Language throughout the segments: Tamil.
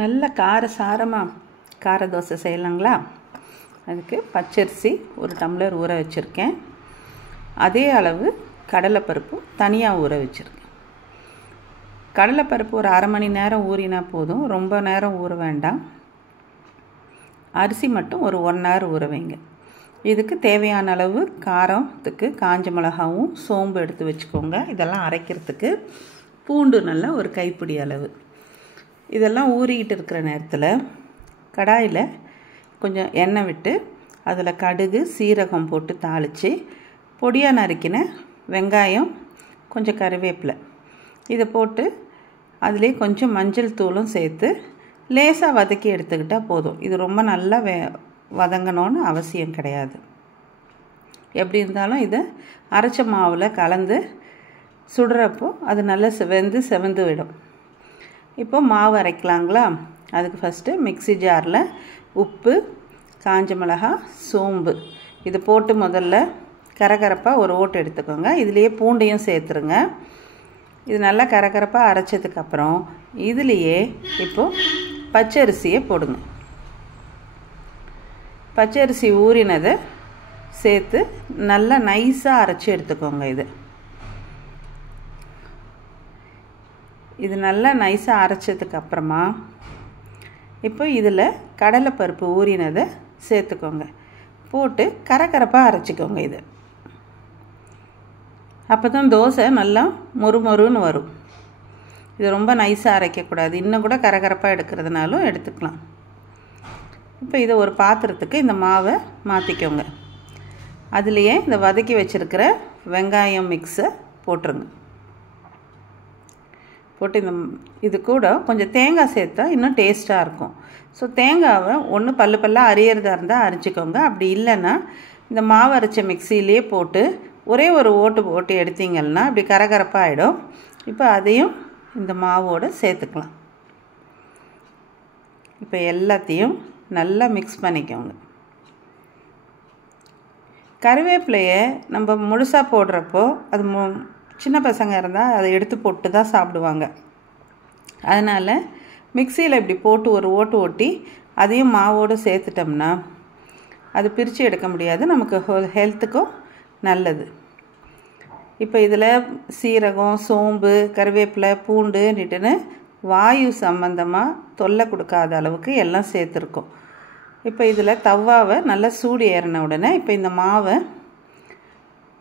நல்ல காரசாரமாக கார தோசை செய்யலாங்களா? அதுக்கு பச்சரிசி ஒரு டம்ளர் ஊற வச்சுருக்கேன். அதே அளவு கடலைப்பருப்பு தனியாக ஊற வச்சுருக்கேன். கடலைப்பருப்பு ஒரு அரை மணி நேரம் ஊறினா போதும், ரொம்ப நேரம் ஊற வேண்டாம். அரிசி மட்டும் ஒரு 1 hour ஊற வைங்க. இதுக்கு தேவையான அளவு காரத்துக்கு காஞ்ச மிளகாவும் சோம்பு எடுத்து வச்சுக்கோங்க. இதெல்லாம் அரைக்கிறதுக்கு பூண்டு நல்லா ஒரு கைப்பிடி அளவு. இதெல்லாம் ஊறிக்கிட்டு இருக்கிற நேரத்தில் கடாயில் கொஞ்சம் எண்ணெய் விட்டு அதில் கடுகு சீரகம் போட்டு தாளித்து பொடியாக நறுக்கின வெங்காயம் கொஞ்சம் கருவேப்பிலை இதை போட்டு அதிலே கொஞ்சம் மஞ்சள் தூளும் சேர்த்து லேசாக வதக்கி எடுத்துக்கிட்டால் போதும். இது ரொம்ப நல்லா வதங்கணும்னு அவசியம் கிடையாது. எப்படி இருந்தாலும் இதை அரைச்ச மாவில் கலந்து சுடுறப்போ அது நல்லா செவந்து விடும். இப்போ மாவு அரைக்கலாங்களா? அதுக்கு ஃபஸ்ட்டு மிக்ஸி ஜாரில் உப்பு, காஞ்ச மிளகாய், சோம்பு இதை போட்டு முதல்ல கரகரப்பாக ஒரு ஓட்டு எடுத்துக்கோங்க. இதுலேயே பூண்டையும் சேர்த்துருங்க. இது நல்லா கரகரப்பாக அரைச்சதுக்கப்புறம் இதுலேயே இப்போது பச்சரிசியை போடுங்க. பச்சரிசி ஊறினதை சேர்த்து நல்லா நைஸாக அரைச்சி எடுத்துக்கோங்க. இது நல்லா நைஸாக அரைச்சதுக்கப்புறமா இப்போ இதில் கடலைப்பருப்பு ஊறினதை சேர்த்துக்கோங்க. போட்டு கரகரப்பாக அரைச்சிக்கோங்க. இது அப்போ தான் தோசை நல்லா மொறுமொறுன்னு வரும். இது ரொம்ப நைஸாக அரைக்கக்கூடாது. இன்னும் கூட கரகரப்பாக எடுக்கிறதுனாலும் எடுத்துக்கலாம். இப்போ இதை ஒரு பாத்திரத்துக்கு இந்த மாவை மாற்றிக்கோங்க. அதுலேயே இந்த வதக்கி வச்சுருக்கிற வெங்காயம் மிக்ஸை போட்டுருங்க. போட்டு இது கூட கொஞ்சம் தேங்காய் சேர்த்தா இன்னும் டேஸ்ட்டாக இருக்கும். ஸோ தேங்காவை ஒன்று பல்லாக அரியறதா இருந்தால் அரைச்சிக்கோங்க. அப்படி இல்லைன்னா இந்த மாவு அரைச்ச மிக்சியிலே போட்டு ஒரே ஒரு ஓட்டு எடுத்தீங்கன்னா அப்படி கரகரப்பாக ஆகிடும். இப்போ அதையும் இந்த மாவோடு சேர்த்துக்கலாம். இப்போ எல்லாத்தையும் நல்லா மிக்ஸ் பண்ணிக்கோங்க. கருவேப்பிலையை நம்ம முழுசாக போடுறப்போ அது சின்ன பசங்க இருந்தால் அதை எடுத்து போட்டு தான் சாப்பிடுவாங்க. அதனால் மிக்சியில் இப்படி போட்டு ஒரு ஓட்டி அதையும் மாவோடு சேர்த்துட்டோம்னா அது பிரித்து எடுக்க முடியாது. நமக்கு ஹெல்த்துக்கும் நல்லது. இப்போ இதில் சீரகம், சோம்பு, கருவேப்பிலை, பூண்டுன்னுட்டுன்னு வாயு சம்பந்தமாக தொல்லை கொடுக்காத அளவுக்கு எல்லாம் சேர்த்துருக்கோம். இப்போ இதில் தவாவை நல்லா சூடு ஏறின உடனே இப்போ இந்த மாவை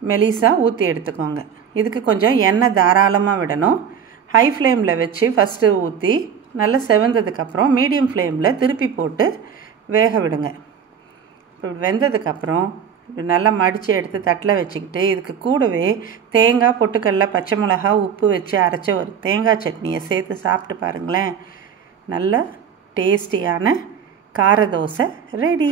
மெலிசாக ஊற்றி எடுத்துக்கோங்க. இதுக்கு கொஞ்சம் எண்ணெய் தாராளமாக விடணும். ஹை ஃப்ளேமில் வச்சு ஃபஸ்ட்டு ஊற்றி நல்லா செவந்ததுக்கப்புறம் மீடியம் ஃப்ளேமில் திருப்பி போட்டு வேக விடுங்க. இப்போ வெந்ததுக்கப்புறம் நல்லா மடித்து எடுத்து தட்டில் வச்சுக்கிட்டு இதுக்கு கூடவே தேங்காய், பொட்டுக்கடலை, பச்சை மிளகா, உப்பு வச்சு அரைச்ச ஒரு தேங்காய் சட்னியை சேர்த்து சாப்பிட்டு பாருங்களேன். நல்ல டேஸ்டியான கார தோசை ரெடி.